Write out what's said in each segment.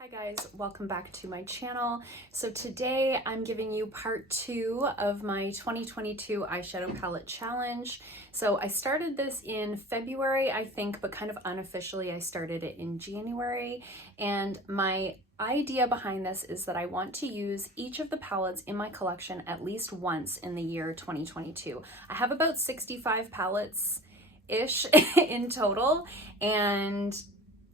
Hi guys, welcome back to my channel. So today I'm giving you part 2 of my 2022 eyeshadow palette challenge. So I started this in February, I think, but kind of unofficially I started it in January. And my idea behind this is that I want to use each of the palettes in my collection at least once in the year 2022. I have about 65 palettes-ish in total, and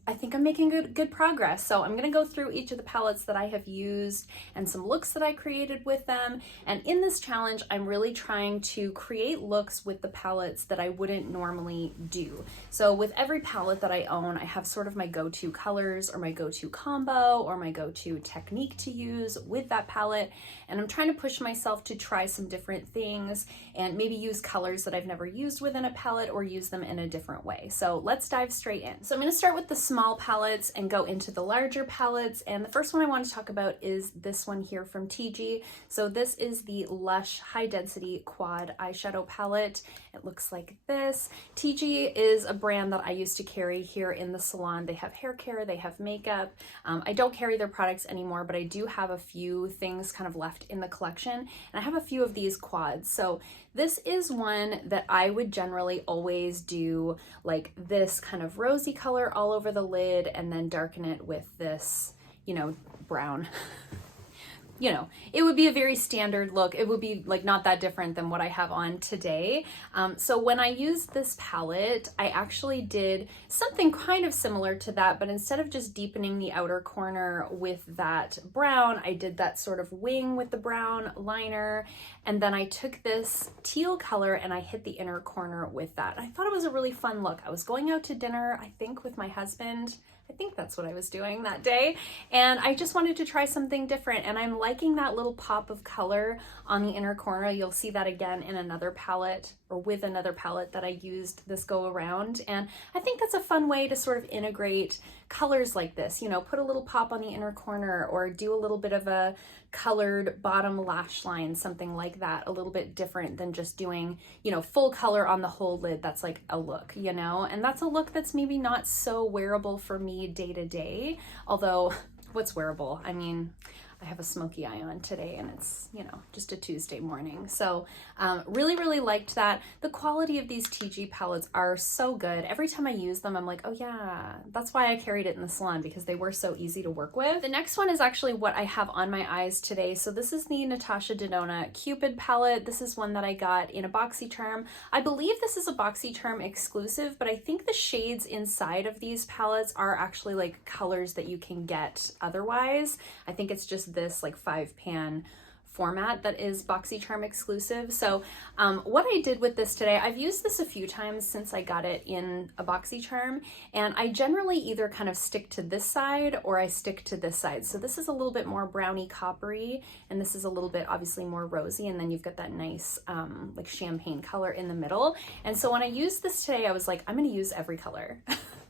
I think I'm making good progress. So I'm gonna go through each of the palettes that I have used and some looks that I created with them. And in this challenge, I'm really trying to create looks with the palettes that I wouldn't normally do. So with every palette that I own, I have sort of my go-to colors or my go-to combo or my go-to technique to use with that palette. And I'm trying to push myself to try some different things and maybe use colors that I've never used within a palette or use them in a different way. So let's dive straight in. So I'm gonna start with the small palettes and go into the larger palettes. And the first one I want to talk about is this one here from Protege. So this is the Lush High Density Quad Eyeshadow Palette. It looks like this. Protege is a brand that I used to carry here in the salon. They have hair care, they have makeup. I don't carry their products anymore, but I do have a few things kind of left in the collection. And I have a few of these quads. So this is one that I would generally always do like this kind of rosy color all over the lid and then darken it with this, brown. It would be a very standard look. It would be like not that different than what I have on today. So when I used this palette, I actually did something kind of similar to that, but instead of just deepening the outer corner with that brown, I did that sort of wing with the brown liner. And then I took this teal color and I hit the inner corner with that. I thought it was a really fun look. I was going out to dinner, I think with my husband. I think that's what I was doing that day. And I just wanted to try something different. And I'm liking that little pop of color on the inner corner. You'll see that again in another palette or with another palette that I used this go around. And I think that's a fun way to sort of integrate colors like this, put a little pop on the inner corner or do a little bit of a colored bottom lash line, something like that, a little bit different than just doing, full color on the whole lid. That's like a look, and that's a look that's maybe not so wearable for me day to day. Although, what's wearable? I mean, I have a smoky eye on today and it's, just a Tuesday morning. So really liked that. The quality of these Protege palettes are so good. Every time I use them, I'm like, oh yeah, that's why I carried it in the salon, because they were so easy to work with. The next one is actually what I have on my eyes today. So this is the Natasha Denona Cupid palette. This is one that I got in a BoxyCharm. I believe this is a BoxyCharm exclusive, but I think the shades inside of these palettes are actually like colors that you can get otherwise. I think it's just this like 5-pan format that is BoxyCharm exclusive. So what I did with this today, I've used this a few times since I got it in a BoxyCharm, and I generally either kind of stick to this side or I stick to this side. So this is a little bit more browny coppery, and this is a little bit obviously more rosy, and then you've got that nice like champagne color in the middle. And so when I used this today, I was like, I'm gonna use every color.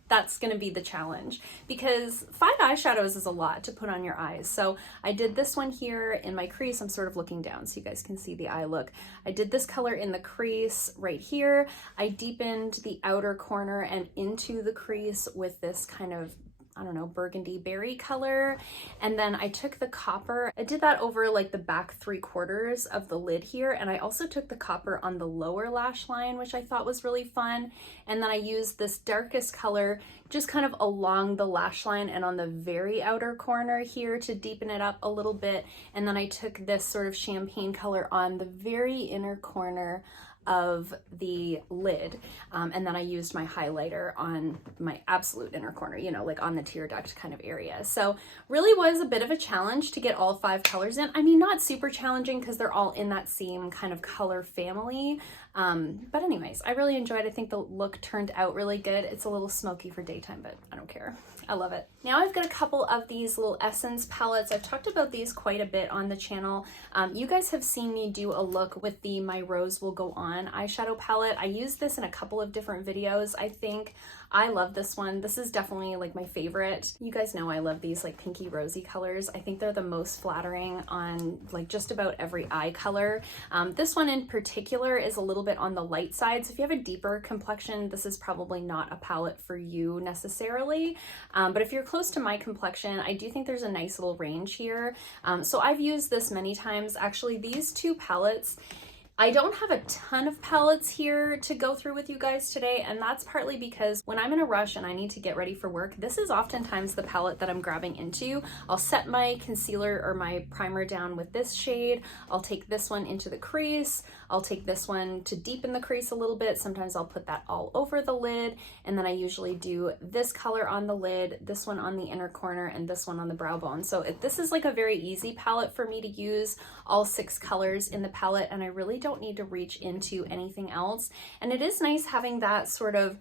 That's gonna be the challenge, because 5 eyeshadows is a lot to put on your eyes. So I did this one here in my crease. I'm sort of looking down so you guys can see the eye look. I did this color in the crease right here. I deepened the outer corner and into the crease with this kind of, I don't know, burgundy berry color. And then I took the copper, I did that over like the back 3/4 of the lid here. And I also took the copper on the lower lash line, which I thought was really fun. And then I used this darkest color just kind of along the lash line and on the very outer corner here to deepen it up a little bit. And then I took this sort of champagne color on the very inner corner of the lid, and then I used my highlighter on my absolute inner corner, like on the tear duct kind of area. So really was a bit of a challenge to get all 5 colors in. I mean, not super challenging because they're all in that same kind of color family, but anyways, I really enjoyed it. I think the look turned out really good. It's a little smoky for daytime, but I don't care. I love it. Now I've got a couple of these little Essence palettes. I've talked about these quite a bit on the channel. You guys have seen me do a look with the My Rose Will Go On eyeshadow palette. I used this in a couple of different videos, I think. I love this one. This is definitely like my favorite. You guys know I love these like pinky rosy colors. I think they're the most flattering on like just about every eye color. This one in particular is a little bit on the light side. So if you have a deeper complexion, this is probably not a palette for you necessarily. But if you're close to my complexion, I do think there's a nice little range here. So I've used this many times. Actually, these two palettes, I don't have a ton of palettes here to go through with you guys today, and that's partly because when I'm in a rush and I need to get ready for work, this is oftentimes the palette that I'm grabbing into. I'll set my concealer or my primer down with this shade. I'll take this one into the crease. I'll take this one to deepen the crease a little bit. Sometimes I'll put that all over the lid, and then I usually do this color on the lid, this one on the inner corner, and this one on the brow bone. So this is like a very easy palette for me to use, all 6 colors in the palette, and I really don't need to reach into anything else. And it is nice having that sort of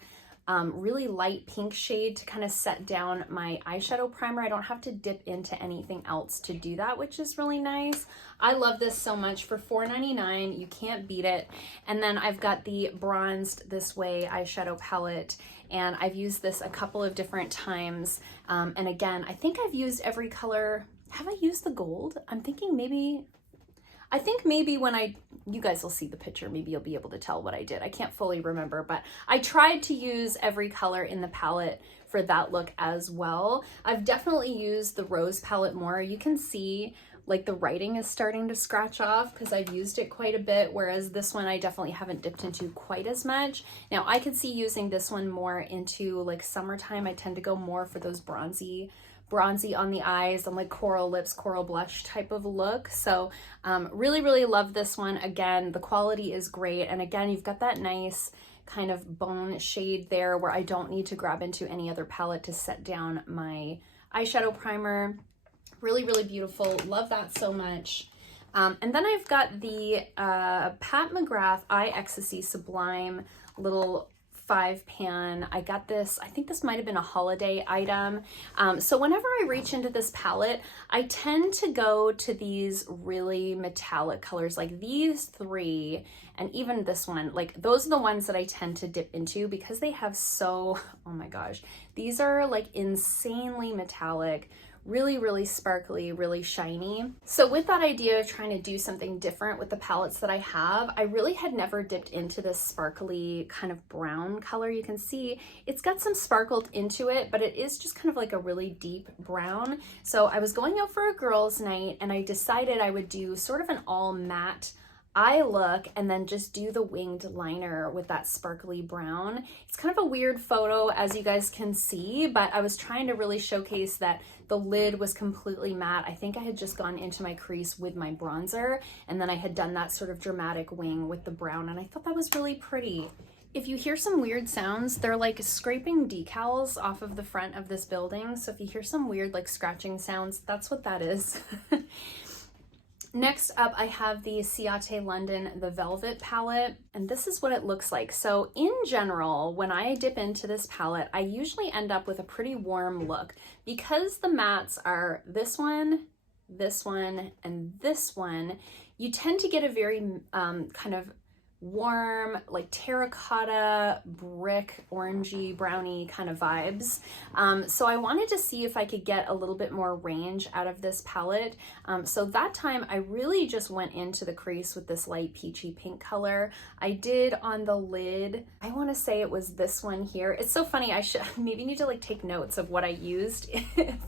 really light pink shade to kind of set down my eyeshadow primer. I don't have to dip into anything else to do that, which is really nice. I love this so much. For $4.99, you can't beat it. And then I've got the Bronzed This Way eyeshadow palette, and I've used this a couple of different times. And again, I think I've used every color. Have I used the gold? I'm thinking maybe, I think maybe when you guys will see the picture, maybe you'll be able to tell what I did. I can't fully remember, but I tried to use every color in the palette for that look as well. I've definitely used the Rose palette more. You can see like the writing is starting to scratch off because I've used it quite a bit, whereas this one I definitely haven't dipped into quite as much. Now I could see using this one more into like summertime. I tend to go more for those bronzy on the eyes and like coral lips, coral blush type of look. So really love this one. Again, the quality is great, and again, you've got that nice kind of bone shade there where I don't need to grab into any other palette to set down my eyeshadow primer. Really beautiful. Love that so much. And then I've got the Pat McGrath Eye Ecstasy Sublime little 5-pan. I got this, I think this might have been a holiday item. So whenever I reach into this palette, I tend to go to these really metallic colors, like these 3, and even this one. Like those are the ones that I tend to dip into because they have so, oh my gosh, these are like insanely metallic, really sparkly, really shiny. So with that idea of trying to do something different with the palettes that I have, I really had never dipped into this sparkly kind of brown color. You can see it's got some sparkled into it, but it is just kind of like a really deep brown. So I was going out for a girls' night and I decided I would do sort of an all matte eye look and then just do the winged liner with that sparkly brown. It's kind of a weird photo, as you guys can see, but I was trying to really showcase that the lid was completely matte. I think I had just gone into my crease with my bronzer, and then I had done that sort of dramatic wing with the brown, and I thought that was really pretty. If you hear some weird sounds, they're like scraping decals off of the front of this building. So if you hear some weird like scratching sounds, that's what that is. Next up, I have the Ciate London The Velvet palette, and this is what it looks like. So in general, when I dip into this palette, I usually end up with a pretty warm look. Because the mattes are this one, and this one, you tend to get a very kind of warm, like terracotta, brick, orangey, browny kind of vibes. So I wanted to see if I could get a little bit more range out of this palette. So that time I really just went into the crease with this light peachy pink color. I did on the lid, I want to say it was this one here. It's so funny, I should maybe need to like take notes of what I used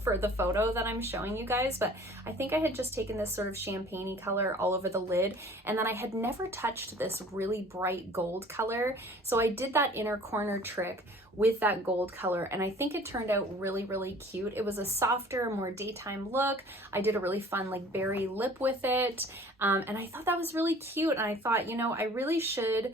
for the photo that I'm showing you guys, but I think I had just taken this sort of champagne-y color all over the lid, and then I had never touched this really bright gold color. So I did that inner corner trick with that gold color, and I think it turned out really cute. It was a softer, more daytime look. I did a really fun like berry lip with it, and I thought that was really cute. And I thought, you know, I really should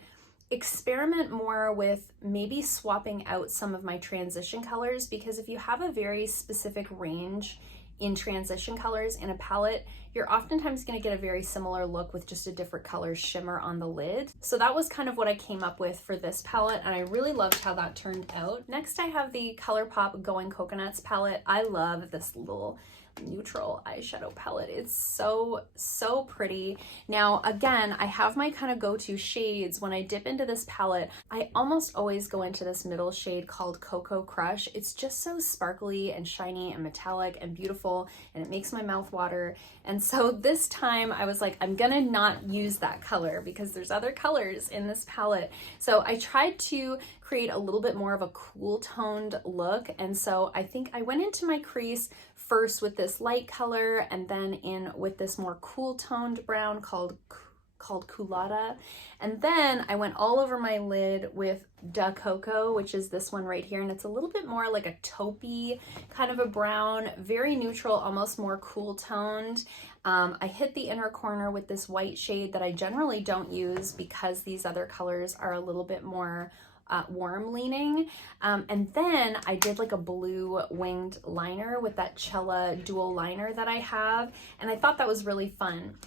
experiment more with maybe swapping out some of my transition colors, because if you have a very specific range in transition colors in a palette, you're oftentimes going to get a very similar look with just a different color shimmer on the lid. So that was kind of what I came up with for this palette, and I really loved how that turned out. Next, I have the Colourpop Going Coconuts palette. I love this little neutral eyeshadow palette. It's so pretty. Now again, I have my kind of go-to shades. When I dip into this palette, I almost always go into this middle shade called Cocoa Crush. It's just so sparkly and shiny and metallic and beautiful, and it makes my mouth water. And so this time I was like, I'm gonna not use that color because there's other colors in this palette. So I tried to create a little bit more of a cool toned look, and so I think I went into my crease first with this light color and then in with this more cool toned brown called Culotta, and then I went all over my lid with Da Coco, which is this one right here, and it's a little bit more like a taupey kind of a brown, very neutral, almost more cool toned. I hit the inner corner with this white shade that I generally don't use because these other colors are a little bit more warm leaning, and then I did like a blue winged liner with that Cella dual liner that I have, and I thought that was really fun.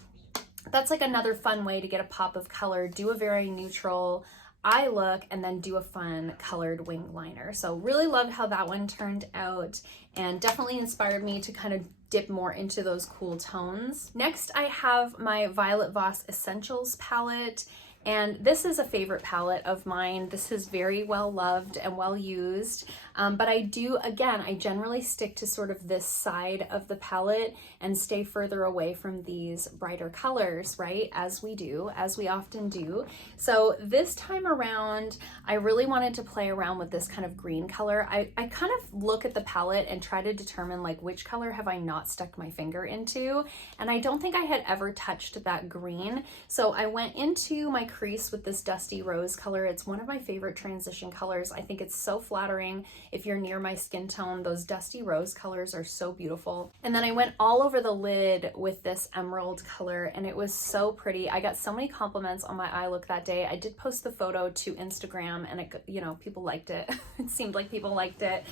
That's like another fun way to get a pop of color, do a very neutral eye look, and then do a fun colored wing liner. So really loved how that one turned out, and definitely inspired me to kind of dip more into those cool tones. Next, I have my Violet Voss Essentials palette. And this is a favorite palette of mine. This is very well loved and well used, but I do, again, I generally stick to sort of this side of the palette and stay further away from these brighter colors, right? As we often do. So this time around, I really wanted to play around with this kind of green color. I kind of look at the palette and try to determine like which color have I not stuck my finger into, and I don't think I had ever touched that green. So I went into my crease with this dusty rose color. It's one of my favorite transition colors. I think it's so flattering if you're near my skin tone. Those dusty rose colors are so beautiful. And then I went all over the lid with this emerald color, and it was so pretty. I got so many compliments on my eye look that day. I did post the photo to Instagram, and it, you know, people liked it. It seemed like people liked it.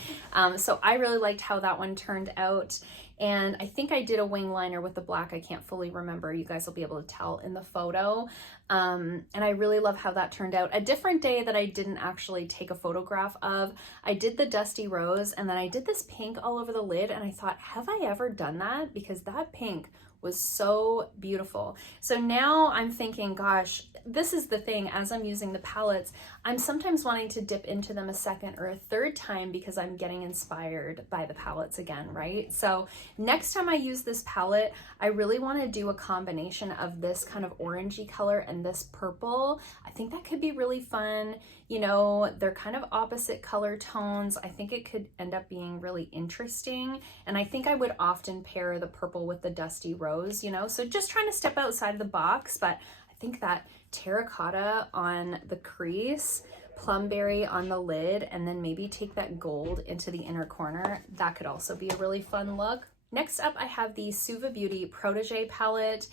So I really liked how that one turned out. And I think I did a wing liner with the black. I can't fully remember. You guys will be able to tell in the photo. And I really love how that turned out. A different day that I didn't actually take a photograph of, I did the dusty rose, and then I did this pink all over the lid, and I thought, have I ever done that? Because that pink was so beautiful. So now I'm thinking, gosh, this is the thing, as I'm using the palettes, I'm sometimes wanting to dip into them a second or a third time because I'm getting inspired by the palettes again, right? So next time I use this palette, I really want to do a combination of this kind of orangey color and this purple. I think that could be really fun. You know, they're kind of opposite color tones. I think it could end up being really interesting. And I think I would often pair the purple with the dusty rose, you know, so just trying to step outside of the box. But I think that terracotta on the crease, plumberry on the lid, and then maybe take that gold into the inner corner, that could also be a really fun look. Next up, I have the Suva Beauty Protege palette.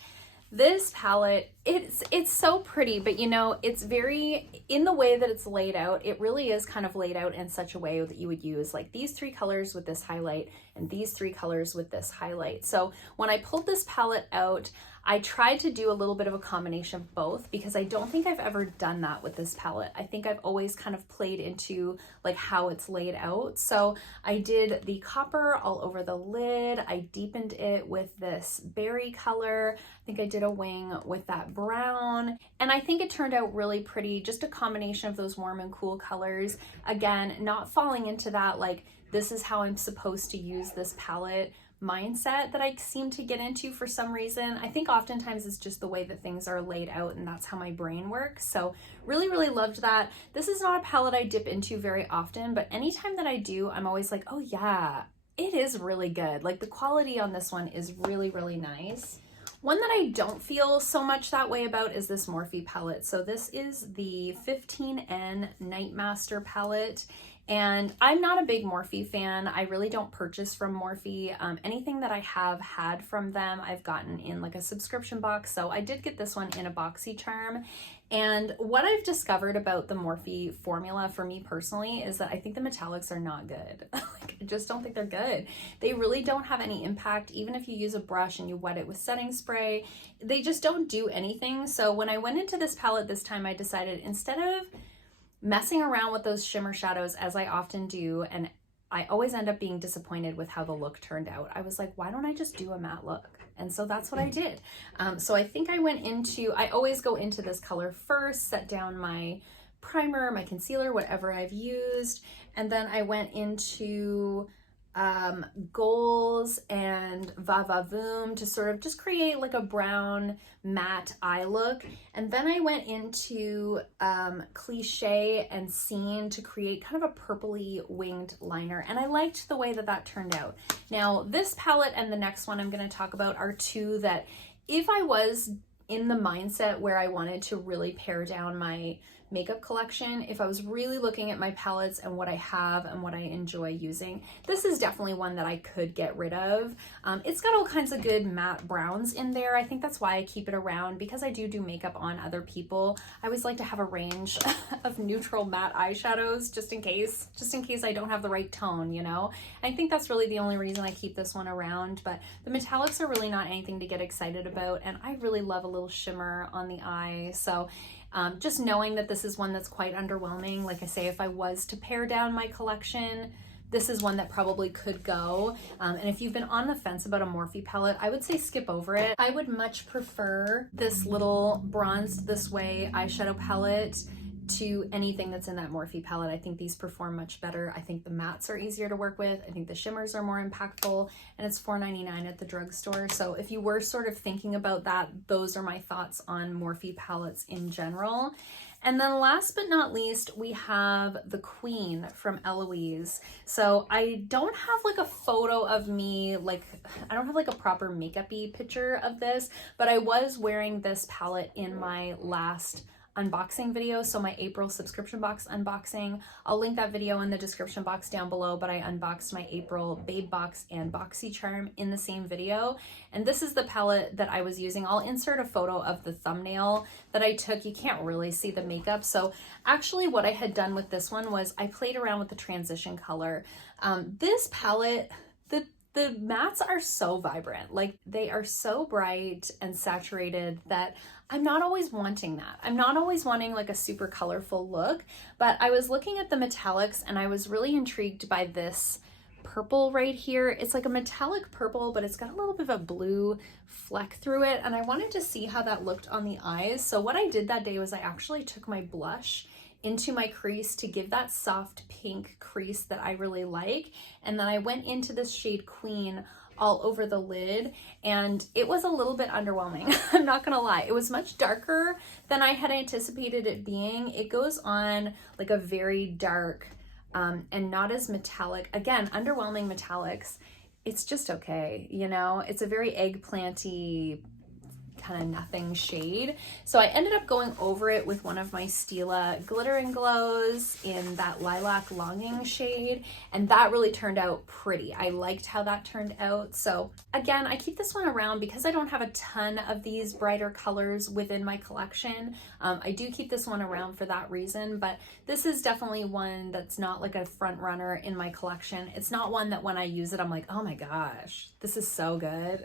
This palette, it's so pretty, but you know, it's very, in the way that it's laid out, it really is kind of laid out in such a way that you would use like these three colors with this highlight and these three colors with this highlight. So when I pulled this palette out, I tried to do a little bit of a combination of both because I don't think I've ever done that with this palette. I think I've always kind of played into like how it's laid out. So I did the copper all over the lid. I deepened it with this berry color. I think I did a wing with that brown, and I think it turned out really pretty. Just a combination of those warm and cool colors. Again, not falling into that like, this is how I'm supposed to use this palette mindset that I seem to get into for some reason. I think oftentimes it's just the way that things are laid out, and that's how my brain works. So really loved that. This is not a palette I dip into very often, but anytime that I do, I'm always like, oh yeah, it is really good. Like the quality on this one is really nice. One that I don't feel so much that way about is this Morphe palette. So this is the 15N Nightmaster palette. And I'm not a big Morphe fan. I really don't purchase from Morphe. Anything that I have had from them, I've gotten in like a subscription box. So I did get this one in a BoxyCharm. And what I've discovered about the Morphe formula for me personally is that I think the metallics are not good. Like, I just don't think they're good. They really don't have any impact. Even if you use a brush and you wet it with setting spray, they just don't do anything. So when I went into this palette this time, I decided instead of messing around with those shimmer shadows as I often do and I always end up being disappointed with how the look turned out. I was like, why don't I just do a matte look? And so that's what I did. So I think I always go into this color first, set down my primer, my concealer, whatever I've used. And then I went into Goals and Va Va Voom to sort of just create like a brown matte eye look. And then I went into Cliche and Scene to create kind of a purpley winged liner. And I liked the way that that turned out. Now, this palette and the next one I'm going to talk about are two that if I was in the mindset where I wanted to really pare down my makeup collection, if I was really looking at my palettes and what I have and what I enjoy using, this is definitely one that I could get rid of. It's got all kinds of good matte browns in there. I think that's why I keep it around, because I do makeup on other people. I always like to have a range of neutral matte eyeshadows just in case I don't have the right tone, you know? I think that's really the only reason I keep this one around, but the metallics are really not anything to get excited about, and I really love a little shimmer on the eye. So just knowing that this is one that's quite underwhelming. Like I say, if I was to pare down my collection, this is one that probably could go. And if you've been on the fence about a Morphe palette, I would say skip over it. I would much prefer this little Bronzed This Way eyeshadow palette to anything that's in that Morphe palette. I think these perform much better. I think the mattes are easier to work with. I think the shimmers are more impactful, and it's $4.99 at the drugstore. So if you were sort of thinking about that, those are my thoughts on Morphe palettes in general. And then last but not least, we have the Queen from Eloise. So I don't have like a photo of me, like I don't have like a proper makeup-y picture of this, but I was wearing this palette in my last unboxing video, so my April subscription box unboxing. I'll link that video in the description box down below, but I unboxed my April Babe Box and BoxyCharm in the same video. And this is the palette that I was using. I'll insert a photo of the thumbnail that I took. You can't really see the makeup. So actually what I had done with this one was I played around with the transition color. This palette, the mattes are so vibrant, like they are so bright and saturated that I'm not always wanting that. I'm not always wanting like a super colorful look, but I was looking at the metallics and I was really intrigued by this purple right here. It's like a metallic purple, but it's got a little bit of a blue fleck through it. And I wanted to see how that looked on the eyes. So what I did that day was I actually took my blush into my crease to give that soft pink crease that I really like. And then I went into this shade Queen all over the lid, and it was a little bit underwhelming. I'm not gonna lie. It was much darker than I had anticipated it being. It goes on like a very dark and not as metallic. Again, underwhelming metallics. It's just okay, you know? It's a very eggplanty kind of nothing shade. So I ended up going over it with one of my Stila Glitter and Glows in that Lilac Longing shade, and that really turned out pretty. I liked how that turned out. So again, I keep this one around because I don't have a ton of these brighter colors within my collection. I do keep this one around for that reason, but this is definitely one that's not like a front runner in my collection. It's not one that when I use it, I'm like, oh my gosh, this is so good.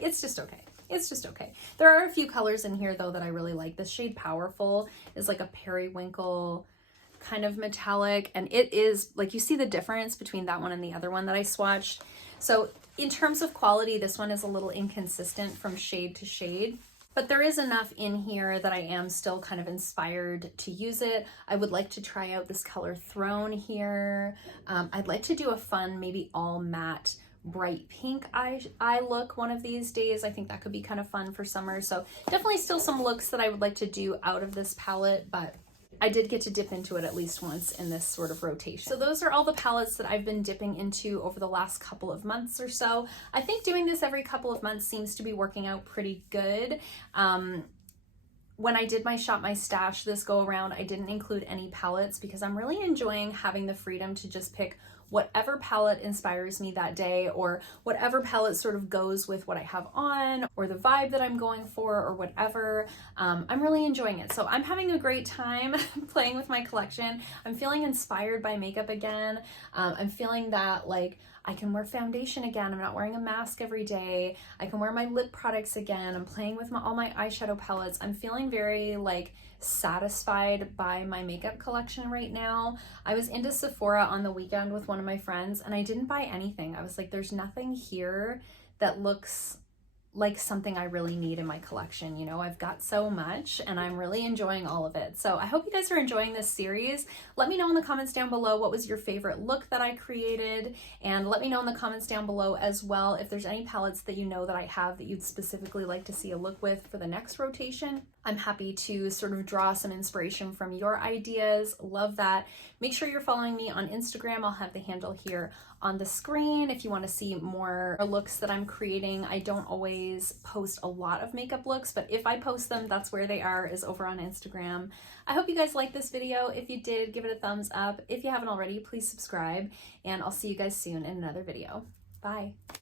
It's just okay. It's just okay. There are a few colors in here though that I really like. This shade Powerful is like a periwinkle kind of metallic, and it is like, you see the difference between that one and the other one that I swatched. So in terms of quality, this one is a little inconsistent from shade to shade, but there is enough in here that I am still kind of inspired to use it. I would like to try out this color Throne here. I'd like to do a fun, maybe all matte bright pink eye look one of these days. I think that could be kind of fun for summer. So definitely still some looks that I would like to do out of this palette, but I did get to dip into it at least once in this sort of rotation. So those are all the palettes that I've been dipping into over the last couple of months or so. I think doing this every couple of months seems to be working out pretty good. When I did my Shop My Stash this go around, I didn't include any palettes because I'm really enjoying having the freedom to just pick whatever palette inspires me that day, or whatever palette sort of goes with what I have on, or the vibe that I'm going for, or whatever. I'm really enjoying it. So I'm having a great time playing with my collection. I'm feeling inspired by makeup again. I'm feeling that like I can wear foundation again. I'm not wearing a mask every day. I can wear my lip products again. I'm playing with all my eyeshadow palettes. I'm feeling very like satisfied by my makeup collection right now. I was into Sephora on the weekend with one of my friends and I didn't buy anything. I was like, there's nothing here that looks like something I really need in my collection. You know, I've got so much and I'm really enjoying all of it. So I hope you guys are enjoying this series. Let me know in the comments down below what was your favorite look that I created, and let me know in the comments down below as well if there's any palettes that you know that I have that you'd specifically like to see a look with for the next rotation. I'm happy to sort of draw some inspiration from your ideas. Love that. Make sure you're following me on Instagram. I'll have the handle here on the screen if you want to see more looks that I'm creating. I don't always post a lot of makeup looks, but if I post them, that's where they are, is over on Instagram. I hope you guys liked this video. If you did, give it a thumbs up. If you haven't already, please subscribe, and I'll see you guys soon in another video. Bye.